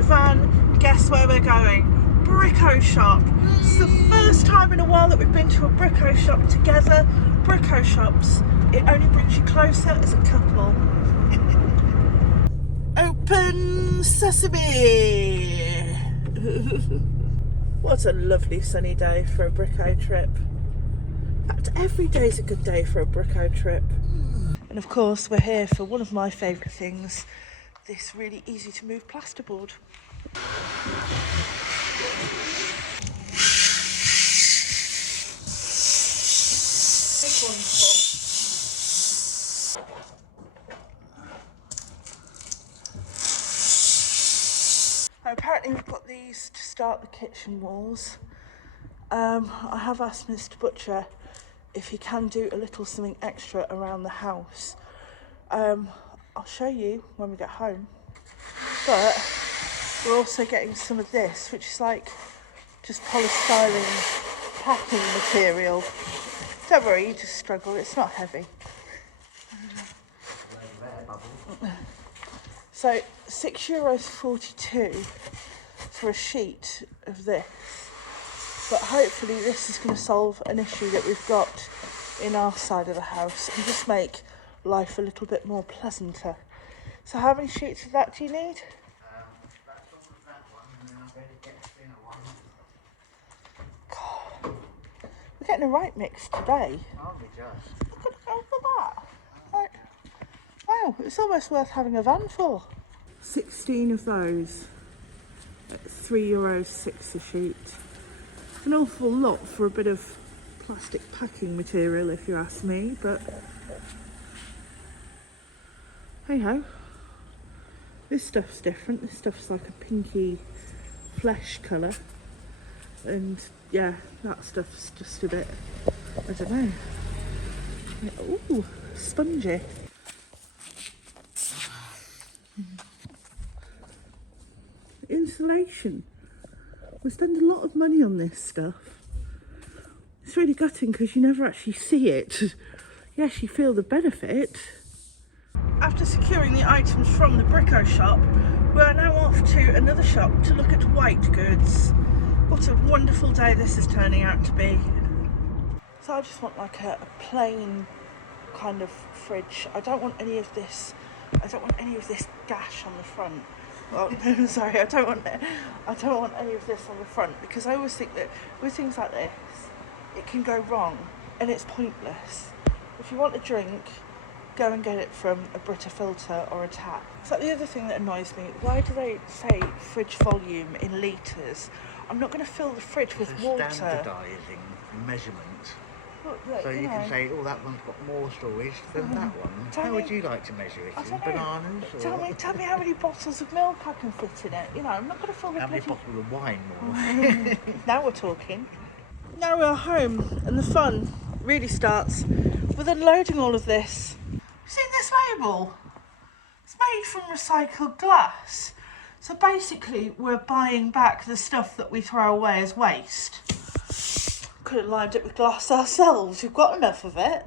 the van. Guess where we're going? Bricko shop. It's the first time in a while that we've been to a Bricko shop together. Bricko shops, it only brings you closer as a couple. Open sesame! What a lovely sunny day for a Bricko trip. In fact, every day's a good day for a Bricko trip. And of course, we're here for one of my favourite things, this really easy to move plasterboard. Big one's full. Apparently we've got these to start the kitchen walls. I have asked Mr. Butcher if he can do a little something extra around the house. I'll show you when we get home. But we're also getting some of this, which is like just polystyrene packing material. Don't worry, you just struggle, it's not heavy. So €6.42 for a sheet of this, but hopefully this is going to solve an issue that we've got in our side of the house and just make life a little bit more pleasanter. So how many sheets of that do you need? That's all of that one, and then I'm going to get a thinner one. God, we're getting a right mix today. Aren't we just? Look at that. Right. Wow, it's almost worth having a van for. 16 of those at €3.06 a sheet. An awful lot for a bit of plastic packing material, if you ask me, but hey ho. This stuff's different. This stuff's like a pinky flesh colour, and yeah, that stuff's just a bit, I don't know. Ooh, spongy. Insulation. We spend a lot of money on this stuff. It's really gutting because you never actually see it. You actually feel the benefit. After securing the items from the Bricko shop, we are now off to another shop to look at white goods. What a wonderful day this is turning out to be. So I just want like a plain kind of fridge. I don't want any of this gash on the front. Well, no, sorry, I don't want any of this on the front, because I always think that with things like this, it can go wrong and it's pointless. If you want a drink, go and get it from a Brita filter or a tap. So the other thing that annoys me, why do they say fridge volume in litres? I'm not going to fill the fridge with water. Standardising measurement. Look, So you can say, oh, that one's got more storage than that one. How would you like to measure it? In bananas? Or? Tell me how many bottles of milk I can fit in it. You know, I'm not going to fill the How many bottles of wine more? Now we're talking. Now we're home, and the fun really starts with unloading all of this. Seen this label? It's made from recycled glass. So basically, we're buying back the stuff that we throw away as waste. Could have lined it with glass ourselves. We've got enough of it.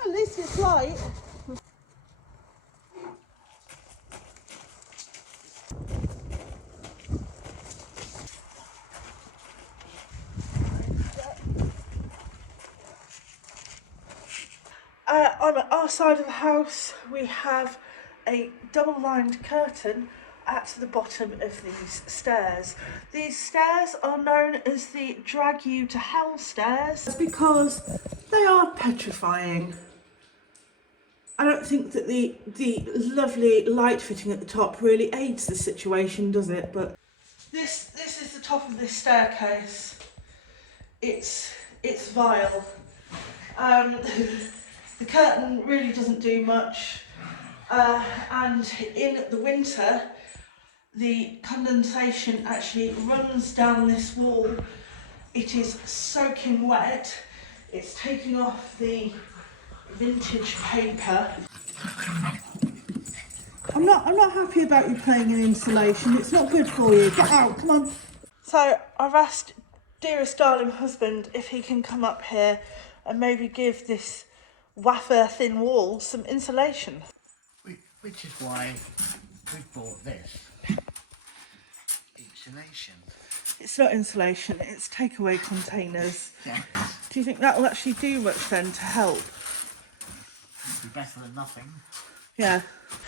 At least it's light. On our side of the house, we have a double-lined curtain at the bottom of these stairs. These stairs are known as the drag you to hell stairs because they are petrifying. I don't think that the lovely light fitting at the top really aids the situation, does it? But this is the top of this staircase. It's vile. The curtain really doesn't do much, and in the winter the condensation actually runs down this wall. It is soaking wet. It's taking off the vintage paper. I'm not happy about you playing in insulation. It's not good for you. Get out, come on. So I've asked dearest darling husband if he can come up here and maybe give this wafer thin wall some insulation. Which is why we bought insulation. It's not insulation, it's takeaway containers. Yeah. Do you think that will actually do much then to help? It'd be better than nothing. Yeah.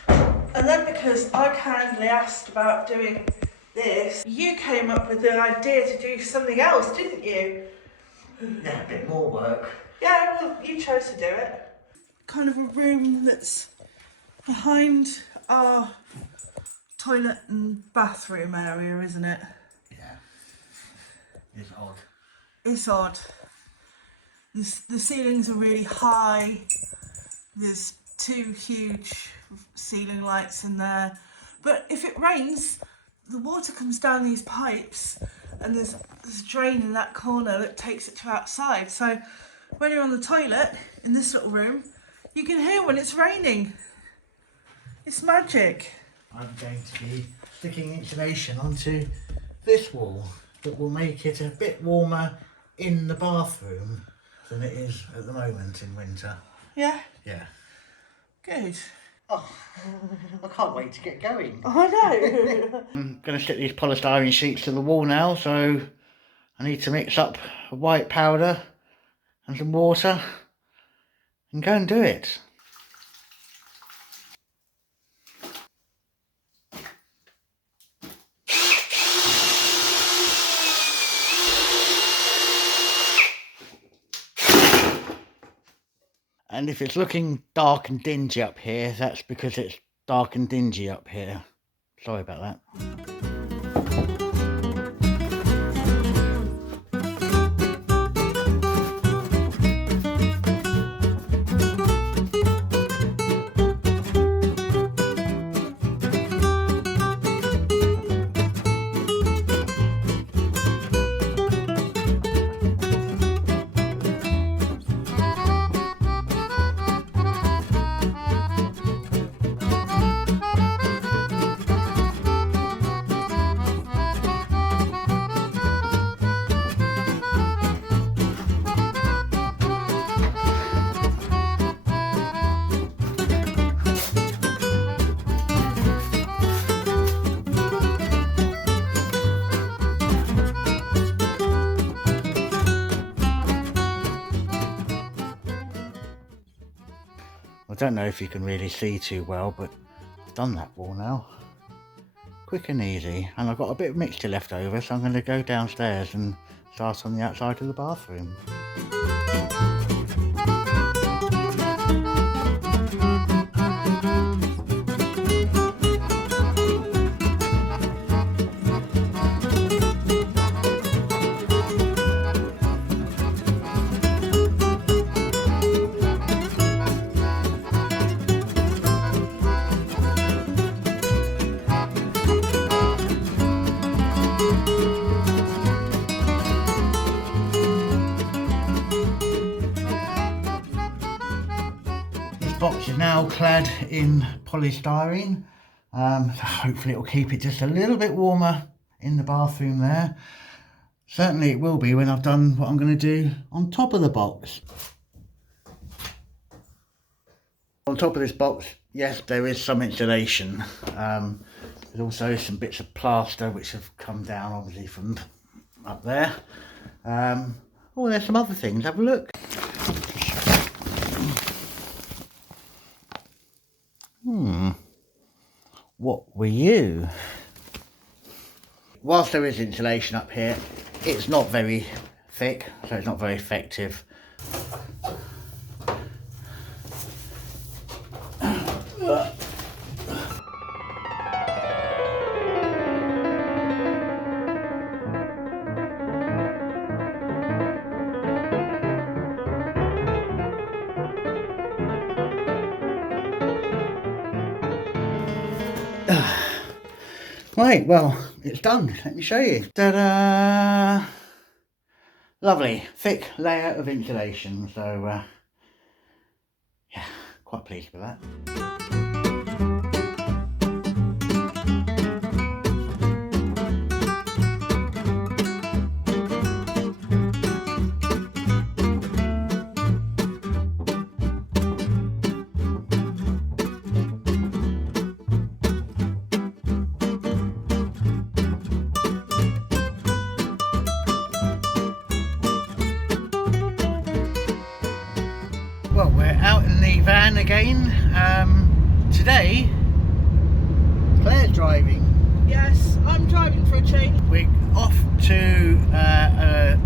And then because I kindly asked about doing this, you came up with the idea to do something else, didn't you? Yeah, a bit more work. Yeah, well, you chose to do it. Kind of a room that's behind our toilet and bathroom area, isn't it? Yeah. It's odd. It's odd. The ceilings are really high. There's 2 huge ceiling lights in there. But if it rains, the water comes down these pipes and there's a drain in that corner that takes it to outside. So when you're on the toilet in this little room, you can hear when it's raining. It's magic. I'm going to be sticking insulation onto this wall that will make it a bit warmer in the bathroom than it is at the moment in winter. Yeah? Yeah. Good. Oh, I can't wait to get going. I know. I'm going to stick these polystyrene sheets to the wall now, so I need to mix up a white powder and some water and go and do it. And if it's looking dark and dingy up here, that's because it's dark and dingy up here. Sorry about that. I don't know if you can really see too well, but I've done that wall now. Quick and easy. And I've got a bit of mixture left over, so I'm going to go downstairs and start on the outside of the bathroom. Box is now clad in polystyrene, so hopefully it will keep it just a little bit warmer in the bathroom there. Certainly it will be when I've done what I'm going to do on top of the box. On top of this box, yes, there is some insulation. There's also some bits of plaster which have come down obviously from up there. Oh, there's some other things, have a look. What were you? Whilst there is insulation up here, it's not very thick, so it's not very effective. Right, well, it's done. Let me show you. Ta-da! Lovely, thick layer of insulation. So, yeah, quite pleased with that. van again. Today, Claire's driving. Yes, I'm driving for a change. We're off to a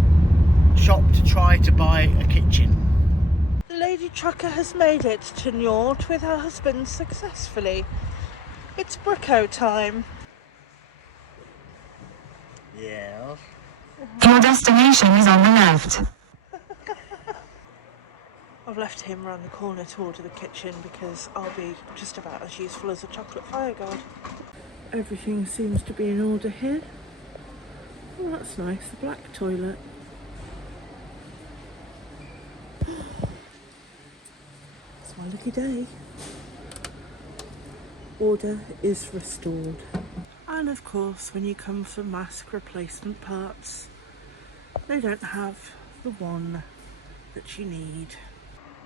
shop to try to buy a kitchen. The lady trucker has made it to Njord with her husband successfully. It's Bricko time. Yeah. Your destination is on the left. I've left him round the corner to order the kitchen because I'll be just about as useful as a chocolate fireguard. Everything seems to be in order here. Oh, that's nice, the black toilet. It's my lucky day. Order is restored. And of course, when you come for mask replacement parts, they don't have the one that you need.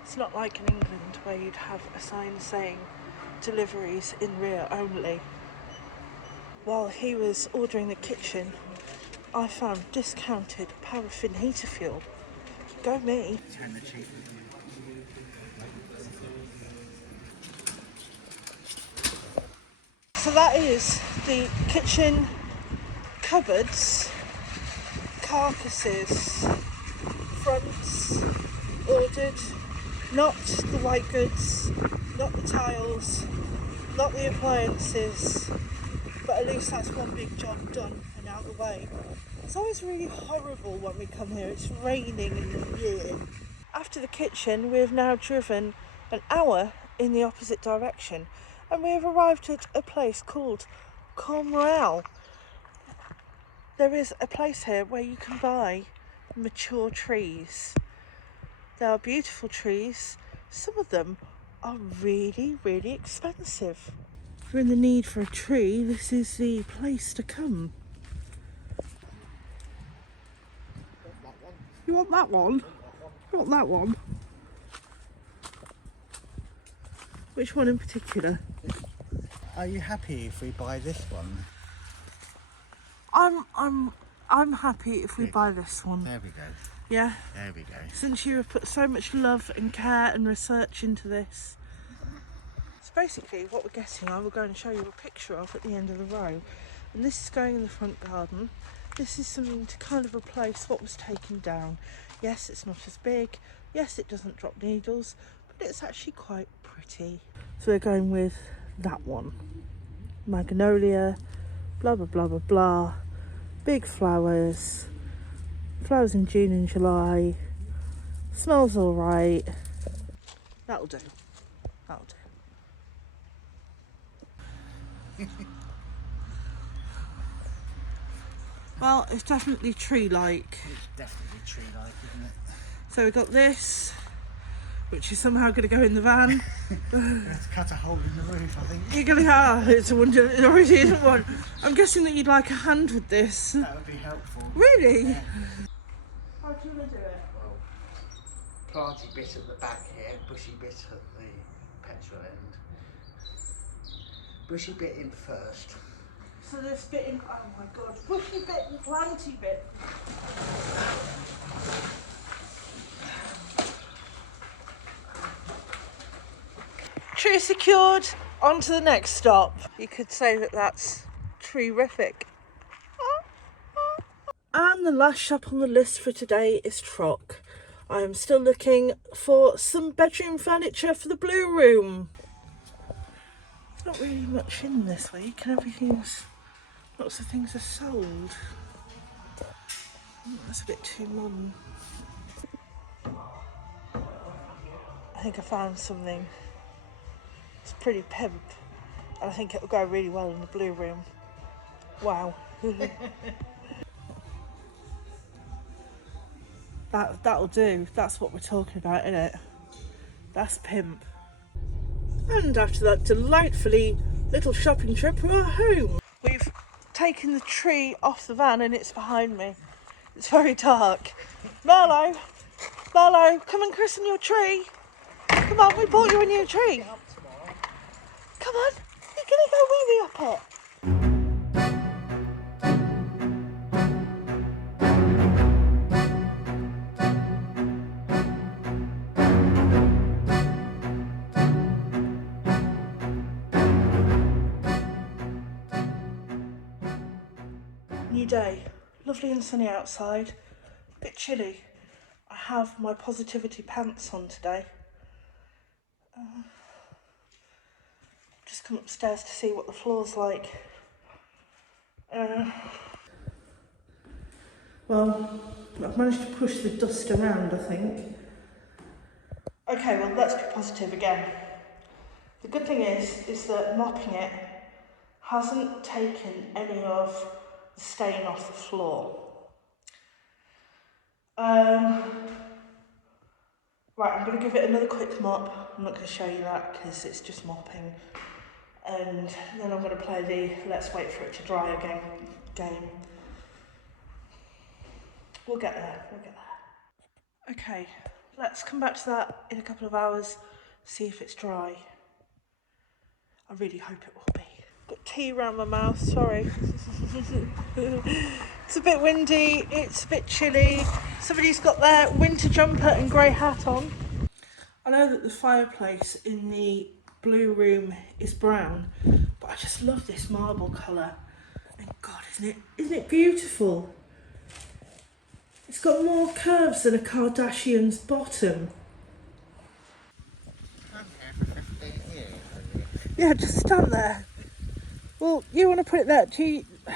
It's not like in England where you'd have a sign saying deliveries in rear only. While he was ordering the kitchen, I found discounted paraffin heater fuel. Go me. So that is the kitchen cupboards, carcasses, fronts ordered. Not the white goods, not the tiles, not the appliances, but at least that's one big job done and out of the way. It's always really horrible when we come here, it's raining and yeah. After the kitchen, we have now driven an hour in the opposite direction and we have arrived at a place called Cornwall. There is a place here where you can buy mature trees. They are beautiful trees. Some of them are really, really expensive. If you're in the need for a tree, this is the place to come. You want that one? You want that one? Which one in particular? Are you happy if we buy this one? I'm happy if we buy this one. There we go. Yeah? There we go. Since you have put so much love and care and research into this. So basically what we're getting, I will go and show you a picture of at the end of the row. And this is going in the front garden. This is something to kind of replace what was taken down. Yes, it's not as big. Yes, it doesn't drop needles, but it's actually quite pretty. So we're going with that one. Magnolia, blah, blah, blah, blah, blah. Big flowers. Flowers in June and July. Smells all right. That'll do. That'll do. Well, it's definitely tree-like. It's definitely tree-like, isn't it? So we've got this, which is somehow going to go in the van. Let's cut a hole in the roof, I think. You're going to it's a wonder, it already isn't one. I'm guessing that you'd like a hand with this. That would be helpful. Really? Yeah. How do you want to do it? Planty bit at the back here, bushy bit at the petrol end. Bushy bit in first. So this bit in, oh my god, bushy bit and planty bit. Tree secured, on to the next stop. You could say that that's tree-rific. And the last shop on the list for today is Troc. I am still looking for some bedroom furniture for the blue room. Not really much in this week and lots of things are sold. That's a bit too modern. I think I found something. It's pretty pimp and I think it'll go really well in the blue room. Wow. That'll do. That's what we're talking about, isn't it? That's pimp. And after that delightfully little shopping trip, we're home. We've taken the tree off the van and it's behind me. It's very dark. Merlo, come and christen your tree. Come on, we bought you a new tree. Come on, you're gonna go wee-wee up it. New day, lovely and sunny outside, a bit chilly. I have my positivity pants on today. Just come upstairs to see what the floor's like. Well, I've managed to push the dust around, I think. Okay, well, let's be positive again. The good thing is that mopping it hasn't taken any of the stain off the floor. Right, I'm going to give it another quick mop. I'm not going to show you that because it's just mopping. And then I'm going to play the let's wait for it to dry again game. We'll get there, we'll get there. Okay, let's come back to that in a couple of hours, see if it's dry. I really hope it will be. Got tea around my mouth, sorry. It's a bit windy, it's a bit chilly. Somebody's got their winter jumper and grey hat on. I know that the fireplace in the blue room is brown, but I just love this marble colour. And God, isn't it beautiful? It's got more curves than a Kardashian's bottom. Yeah, just stand there. Well, you want to put it there? Do you... No,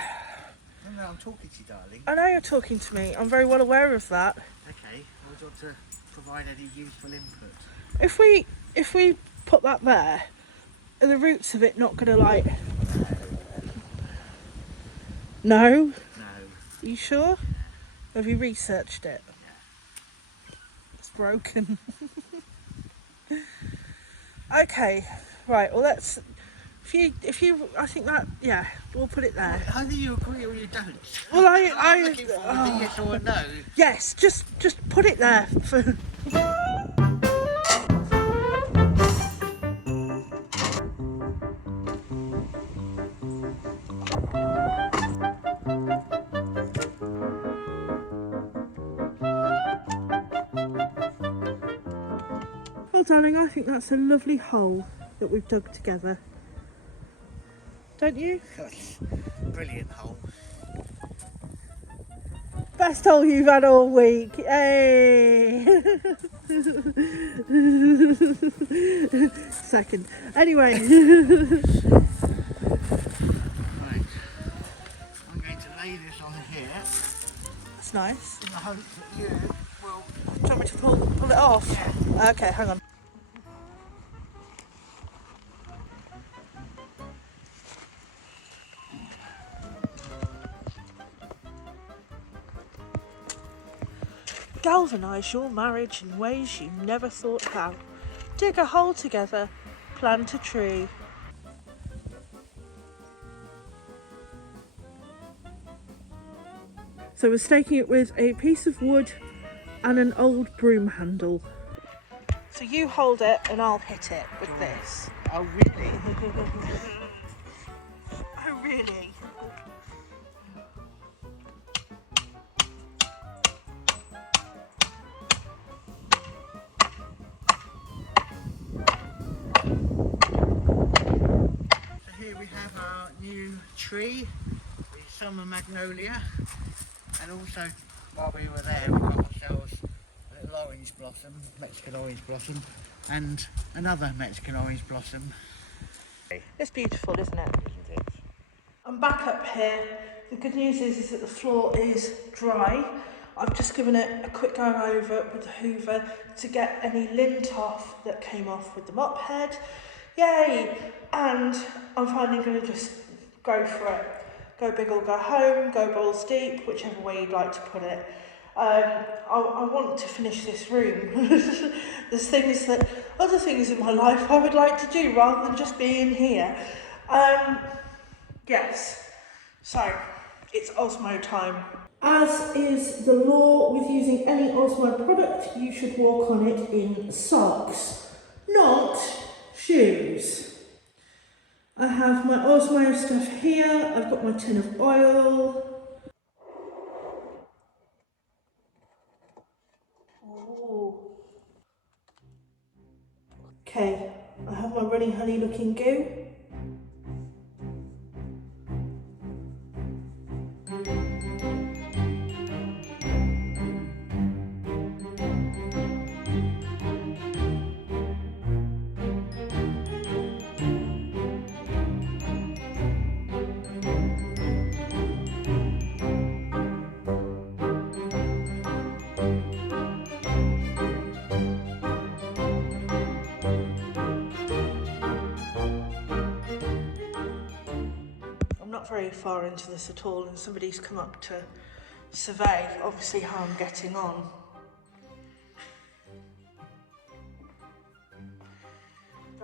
I'm talking to you, darling. I know you're talking to me. I'm very well aware of that. Okay, would you want to provide any useful input? If we put that there, are the roots of it not going to like... No? No. Are you sure? Have you researched it? Yeah. It's broken. Okay, right, well let's... If you, I think that, yeah, we'll put it there. Either you agree or you don't. Well, I'm looking for a yes or a no. Yes, just put it there. For... Well, darling, I think that's a lovely hole that we've dug together. Don't you? Brilliant hole. Best hole you've had all week. Hey! Second. Anyway. Right. I'm going to lay this on here That's nice. in the hope that you will... Do you want me to pull it off? Yeah. Okay, hang on. Galvanise your marriage in ways you never thought how. Dig a hole together, plant a tree. So we're staking it with a piece of wood and an old broom handle. So you hold it and I'll hit it with this. Oh, really? Oh, really? Here we have our new tree with summer magnolia, and also while we were there we got ourselves a little orange blossom, Mexican orange blossom, and another Mexican orange blossom. It's beautiful, isn't it? I'm back up here. The good news is that the floor is dry. I've just given it a quick going over with the hoover to get any lint off that came off with the mop head. Yay! And I'm finally going to just go for it. Go big or go home, go balls deep, whichever way you'd like to put it. I want to finish this room. There's other things in my life I would like to do rather than just be in here. Yes, so it's Osmo time. As is the law with using any Osmo product, you should walk on it in socks, not shoes. I have my Osmo stuff here, I've got my tin of oil. Oh. Okay, I have my running honey looking goo. not very far into this at all, and somebody's come up to survey, obviously, how I'm getting on.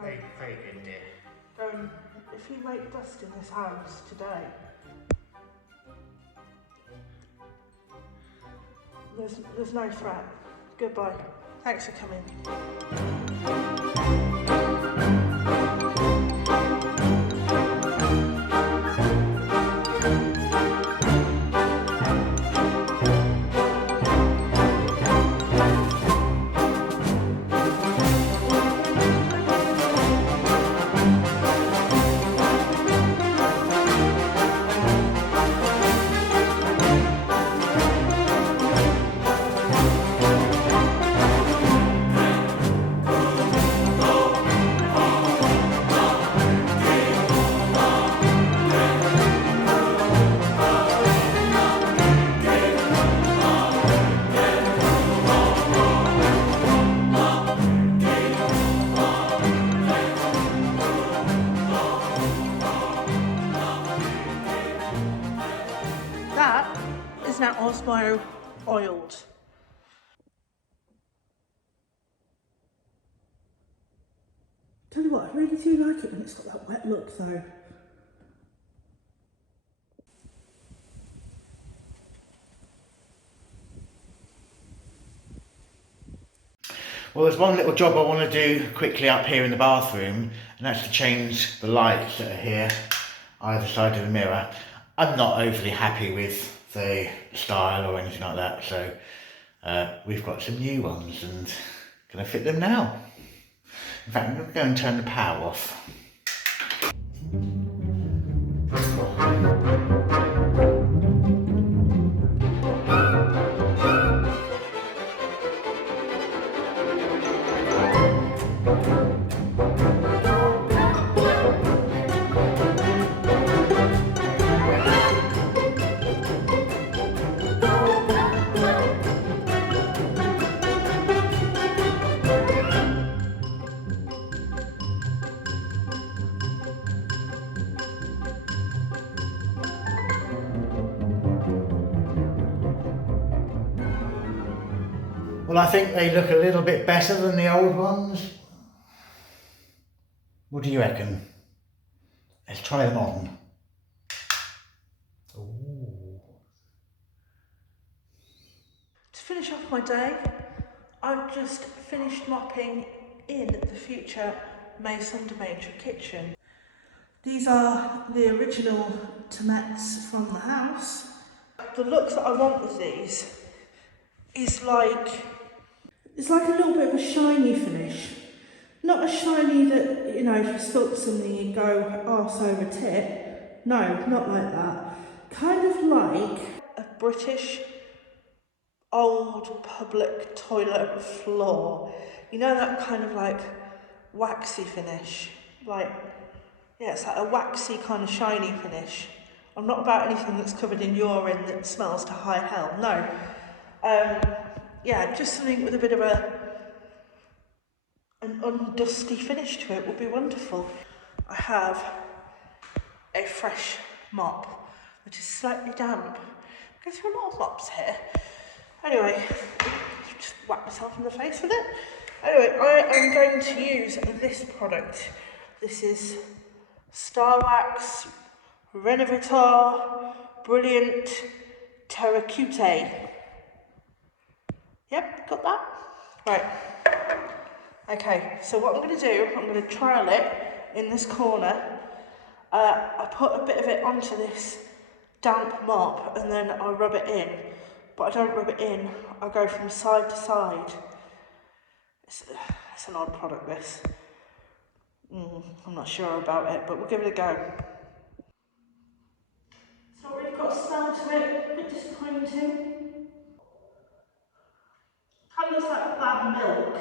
Very, very good, dear. If you make dust in this house today, there's no threat. Goodbye. Thanks for coming. That is now Osmo oiled. Tell you what, I really do like it when it's got that wet look though. Well, there's one little job I want to do quickly up here in the bathroom, and that's to change the lights that are here either side of the mirror. I'm not overly happy with the style or anything like that, so we've got some new ones and gonna fit them now. In fact, I'm gonna go and turn the power off. Well, I think they look a little bit better than the old ones. What do you reckon? Let's try them on. Ooh. To finish off my day, I've just finished mopping in the future Maison de Maître kitchen. These are the original tomates from the house. The look that I want with these is it's like a little bit of a shiny finish. Not a shiny that, you know, if you spilt something you'd go arse over tit. No, not like that. Kind of like a British old public toilet floor. You know, that kind of like waxy finish. Like, yeah, it's like a waxy kind of shiny finish. I'm not about anything that's covered in urine that smells to high hell, no. Yeah, just something with a bit of an undusty finish to it would be wonderful. I have a fresh mop, which is slightly damp. I go through a lot of mops here. Anyway, just whack myself in the face with it. Anyway, I am going to use this product. This is Star Wax Renovator Brilliant Terracute. Yep, got that? Right. Okay, so what I'm going to do, I'm going to trial it in this corner. I put a bit of it onto this damp mop and then I rub it in. But I don't rub it in, I go from side to side. It's an odd product, this. I'm not sure about it, but we'll give it a go. It's not really got a smell to it, a bit disappointing. Kind of looks like bad milk.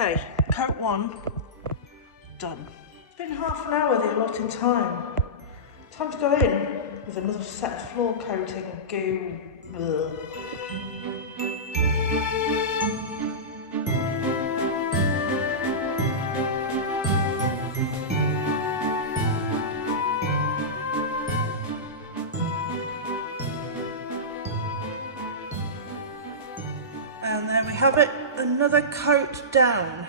Okay, coat 1 done. It's been half an hour, the allotted time. Time to go in with another set of floor coating goo. Ugh. And there we have it, another coat down.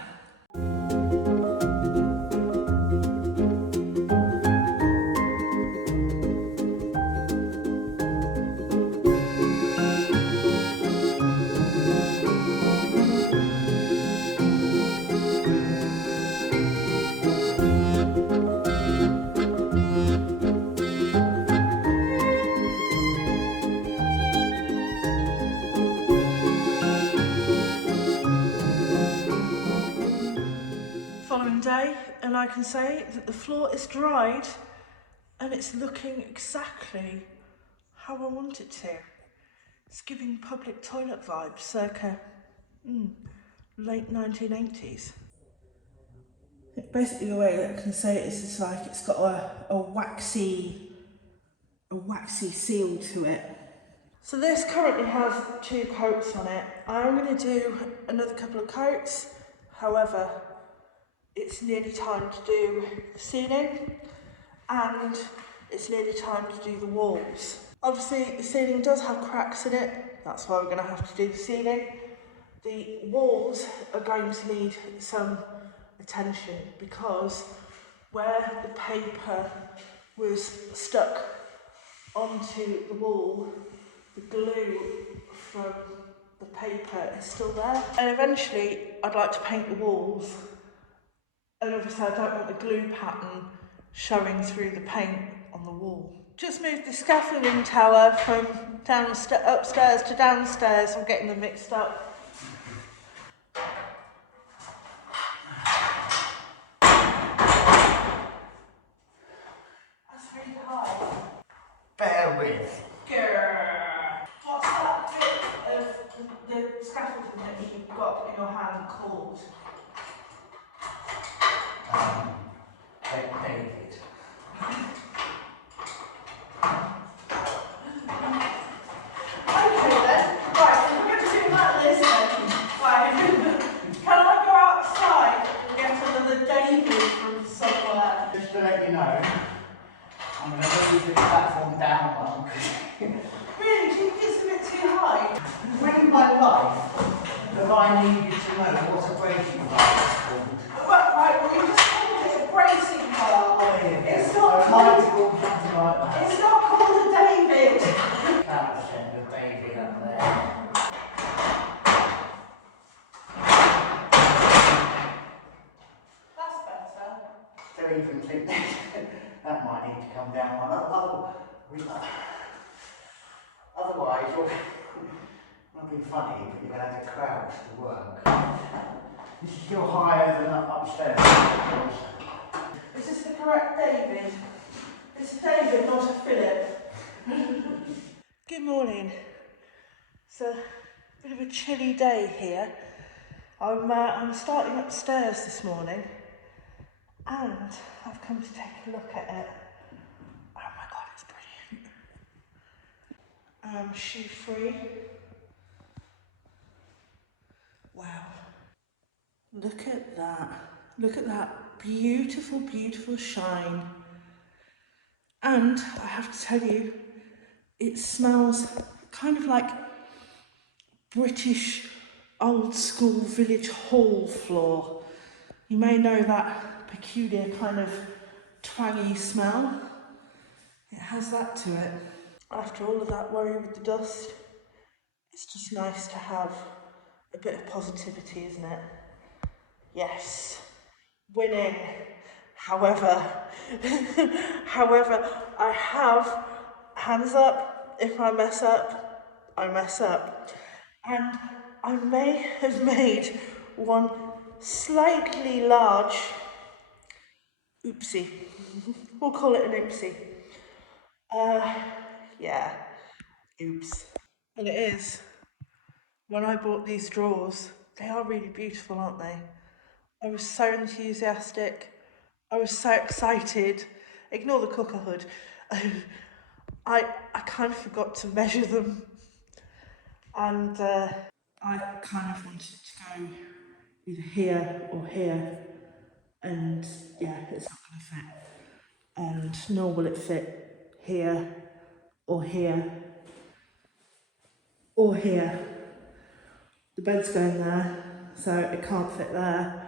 Following day, and I can say that the floor is dried and it's looking exactly how I want it to. It's giving public toilet vibes, circa late 1980s. Basically the way I can say it is it's like it's got a waxy seal to it. So this currently has 2 coats on it. I'm going to do another couple of coats, however, it's nearly time to do the ceiling and it's nearly time to do the walls. Obviously the ceiling does have cracks in it, that's why we're going to have to do the ceiling. The walls are going to need some attention because where the paper was stuck onto the wall, the glue from the paper is still there. And eventually I'd like to paint the walls, and obviously I don't want the glue pattern showing through the paint on the wall. Just moved the scaffolding tower from upstairs to downstairs. I'm getting them mixed up. That's really high. Bear with. Grrr. What's that bit of the scaffolding that you've got in your hand called? David. Okay then, right, so we're going to do like this then. Right, can I go outside and get another David from somewhere? Just to let you know, I'm going to move this platform down one. Really, do you think it's a bit too high? When in my life have I needed to know what a bracing bar is called? Right, well you just called it a bracing bar. It's not called, it's not called a David. Can't send a David up there. That's better. Don't even think that might need to come down one. Otherwise, it'll be funny, but you're going to have to crouch to work. This is still higher than upstairs. Is this the correct David? It's a David, not a Philip. Good morning. It's a bit of a chilly day here. I'm starting upstairs this morning and I've come to take a look at it. Oh my god, it's brilliant. Shoe free. Wow. Look at that. Look at that beautiful, beautiful shine. And I have to tell you, it smells kind of like British old school village hall floor. You may know that peculiar kind of twangy smell. It has that to it. After all of that worry with the dust, it's just nice to have a bit of positivity, isn't it? Yes, winning. However, I have, hands up, if I mess up, I mess up. And I may have made one slightly large oopsie. We'll call it an oopsie. Yeah, oops. And it is. When I bought these drawers, they are really beautiful, aren't they? I was so enthusiastic. I was so excited. Ignore the cooker hood. I kind of forgot to measure them, and I kind of wanted to go either here or here, and yeah, it's not going to fit. And nor will it fit here or here or here. The bed's going there, so it can't fit there.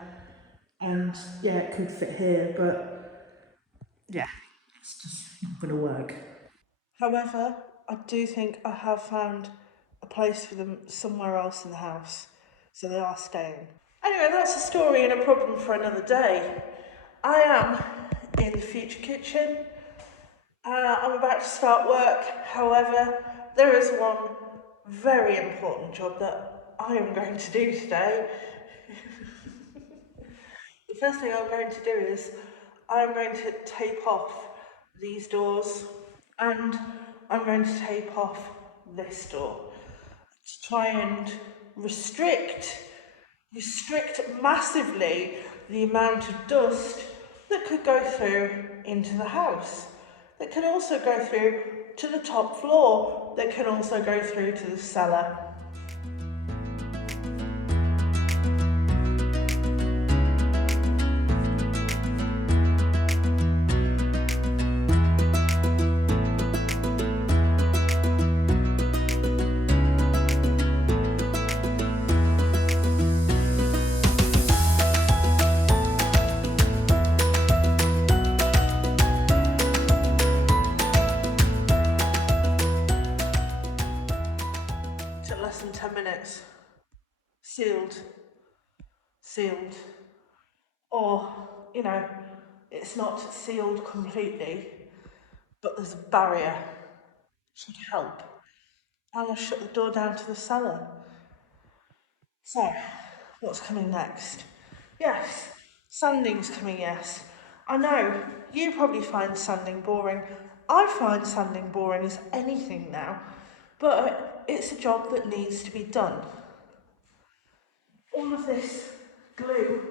And yeah, it could fit here, but yeah, it's just not going to work. However, I do think I have found a place for them somewhere else in the house, so they are staying. Anyway, that's a story and a problem for another day. I am in the future kitchen. I'm about to start work. However, there is one very important job that I am going to do today. The first thing I'm going to do is I'm going to tape off these doors, and I'm going to tape off this door to try and restrict massively the amount of dust that could go through into the house, that can also go through to the top floor, that can also go through to the cellar. Took less than 10 minutes. Sealed. Or, you know, it's not sealed completely, but there's a barrier. Should help. And I shut the door down to the cellar. So, what's coming next? Yes, sanding's coming, yes. I know, you probably find sanding boring. I find sanding boring as anything now, but it's a job that needs to be done. All of this glue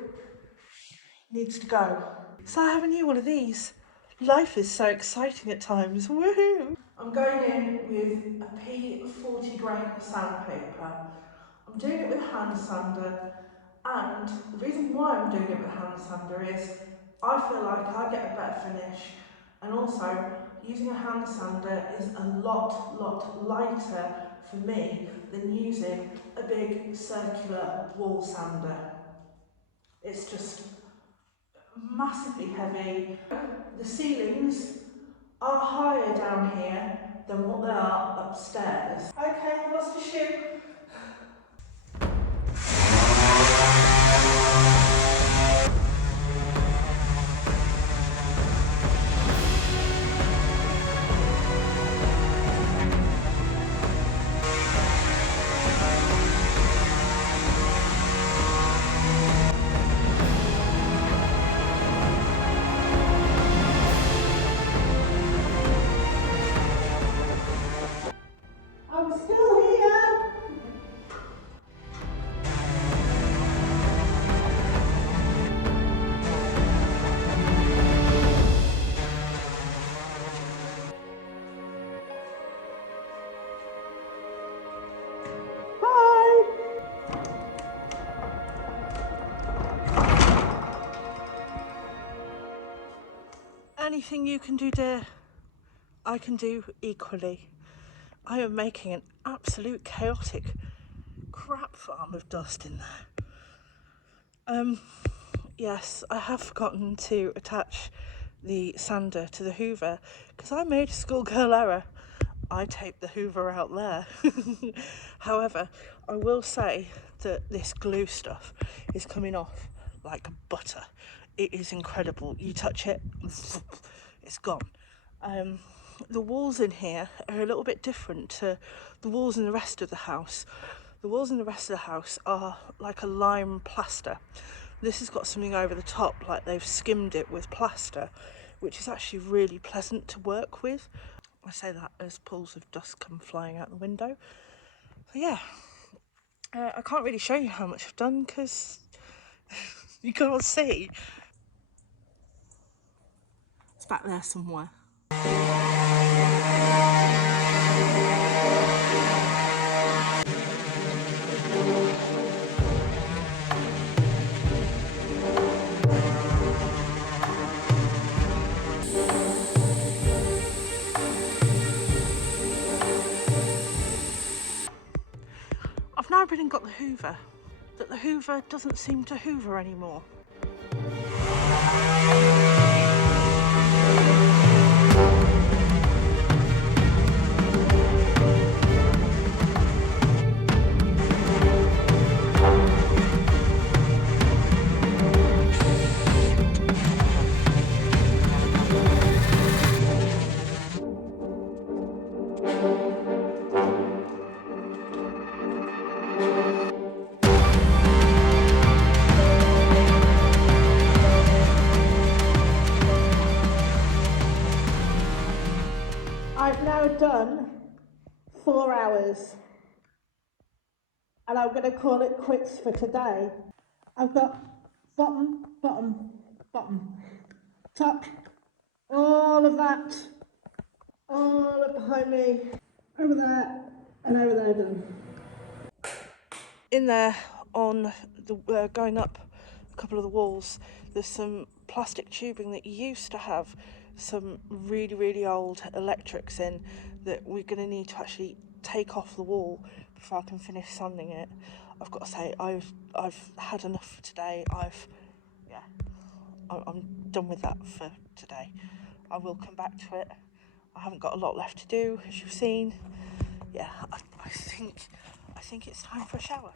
needs to go. So I have a new one of these. Life is so exciting at times. Woohoo! I'm going in with a P40 grain sandpaper. I'm doing it with hand sander, and the reason why I'm doing it with hand sander is I feel like I get a better finish, and also using a hand sander is a lot lighter for me than using a big circular wall sander. It's just massively heavy. The ceilings are higher down here than what they are upstairs. Okay, what's the shoe? I'm still here. Bye. Anything you can do, dear, I can do equally. I am making an absolute chaotic crap farm of dust in there. Yes, I have forgotten to attach the sander to the hoover because I made a schoolgirl error. I taped the hoover out there. However, I will say that this glue stuff is coming off like butter. It is incredible. You touch it, it's gone. The walls in here are a little bit different to the walls in the rest of the house. The walls in the rest of the house are like a lime plaster. This has got something over the top, like they've skimmed it with plaster, which is actually really pleasant to work with. I say that as pools of dust come flying out the window. So yeah, I can't really show you how much I've done because You can't see. It's back there somewhere. I've now been and got the Hoover, that the Hoover doesn't seem to hoover anymore. I've now done 4 hours and I'm going to call it quits for today. I've got bottom, bottom, bottom, top, all of that, all up behind me, over there and over there done. In there on the going up a couple of the walls, there's some plastic tubing that used to have some really old electrics in that we're going to need to actually take off the wall before I can finish sanding it. I've got to say, I've had enough for today. I'm done with that for today. I will come back to it. I haven't got a lot left to do, as you've seen. Yeah, I think it's time for a shower.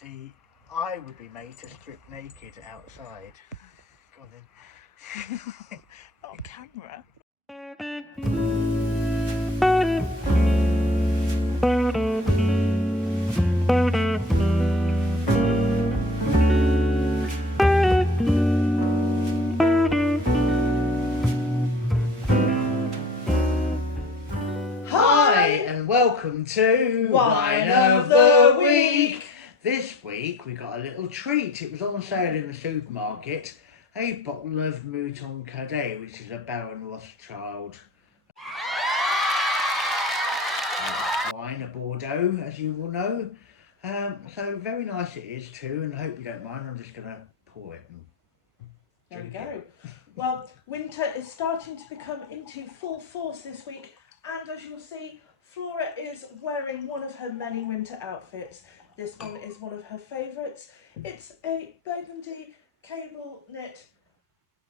See, I would be made to strip naked outside. Go on then. Not on camera. Hi and welcome to Wine of the Week. This week we got a little treat. It was on sale in the supermarket. A bottle of Mouton Cadet, which is a Baron Rothschild wine, a Bordeaux, as you will know. So very nice it is too, and I hope you don't mind. I'm just going to pour it and There we go. Well, winter is starting to become into full force this week, and as you'll see, Flora is wearing one of her many winter outfits. This one is one of her favourites. It's a burgundy cable knit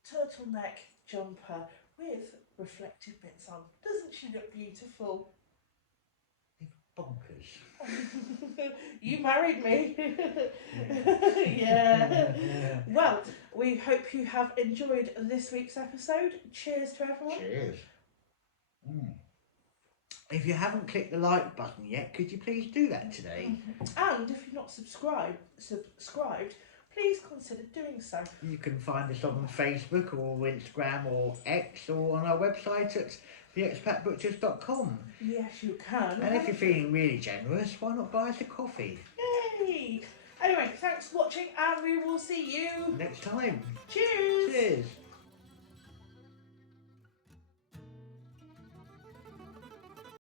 turtleneck jumper with reflective bits on. Doesn't she look beautiful? bonkers. You married me. Yeah. Yeah. Well, we hope you have enjoyed this week's episode. Cheers to everyone. Cheers. If you haven't clicked the like button yet, could you please do that today? And if you're not subscribed, please consider doing so. You can find us on Facebook or Instagram or X or on our website at theexpatbutchers.com. Yes, you can. And if you're feeling really generous, why not buy us a coffee? Yay! Anyway, thanks for watching and we will see you Next time. Cheers! Cheers.